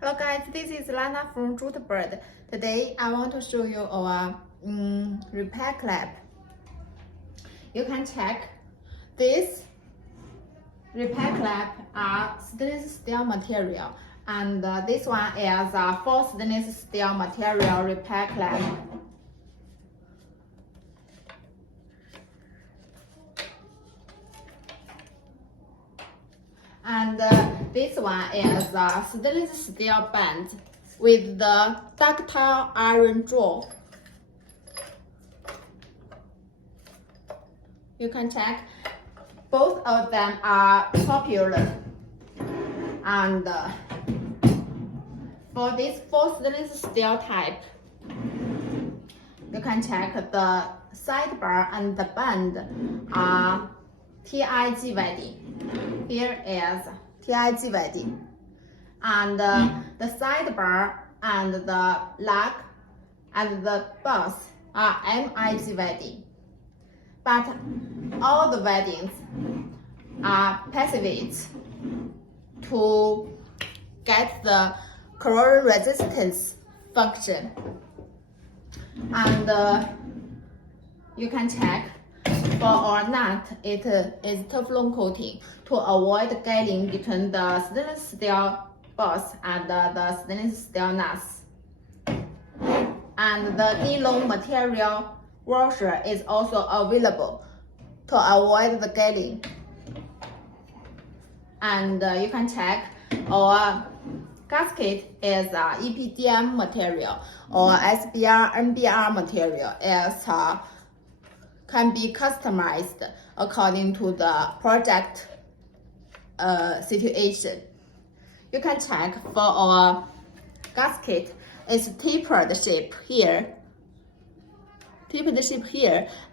Hello guys, this is Lana from Rootbird. Today I want to show you our repair clamp. You can check this repair clamp are stainless steel material, and this one is a full stainless steel material repair clamp. And this one is a stainless steel band with the ductile iron jaw. You can check both of them are popular. And for this full stainless steel type, you can check the sidebar and the band are TIG welding. Here is TIG welding, and the sidebar and the lug and the boss are MIG welding. But all the weldings are passive to get the corrosion resistance function. And you can check for our nut, it is Teflon coating to avoid getting between the stainless steel boss and the stainless steel nuts. And the nylon material washer is also available to avoid the getting. And you can check our gasket is EPDM material or SBR, NBR material is can be customized according to the project situation. You can check for our gasket is tapered shape here,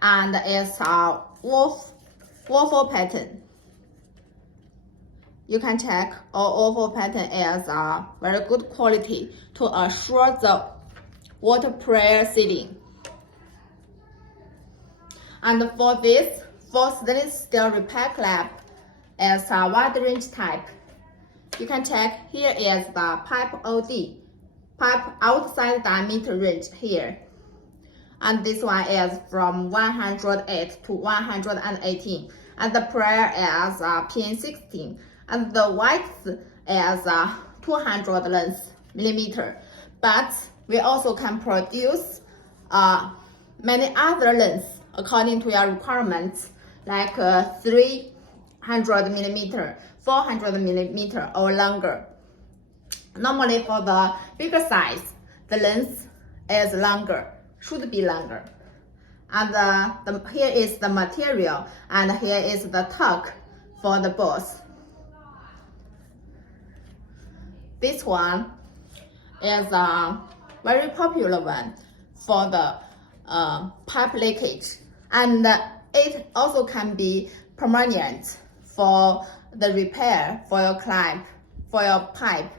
and is a waffle pattern. You can check our waffle pattern is very good quality to assure the waterproof sealing. And for this full stainless steel repair clamp is a wide range type. You can check here is the pipe OD, pipe outside diameter range here. And this one is from 108 to 118. And the prayer is pin 16. And the width is 200 length millimeter. But we also can produce many other lengths according to your requirements, like 300 millimeter, 400 millimeter or longer. Normally for the bigger size, the length is longer, should be longer. And here is the material, and here is the torque for the boss. This one is a very popular one for the pipe leakage, and it also can be permanent for the repair for your clamp, for your pipe.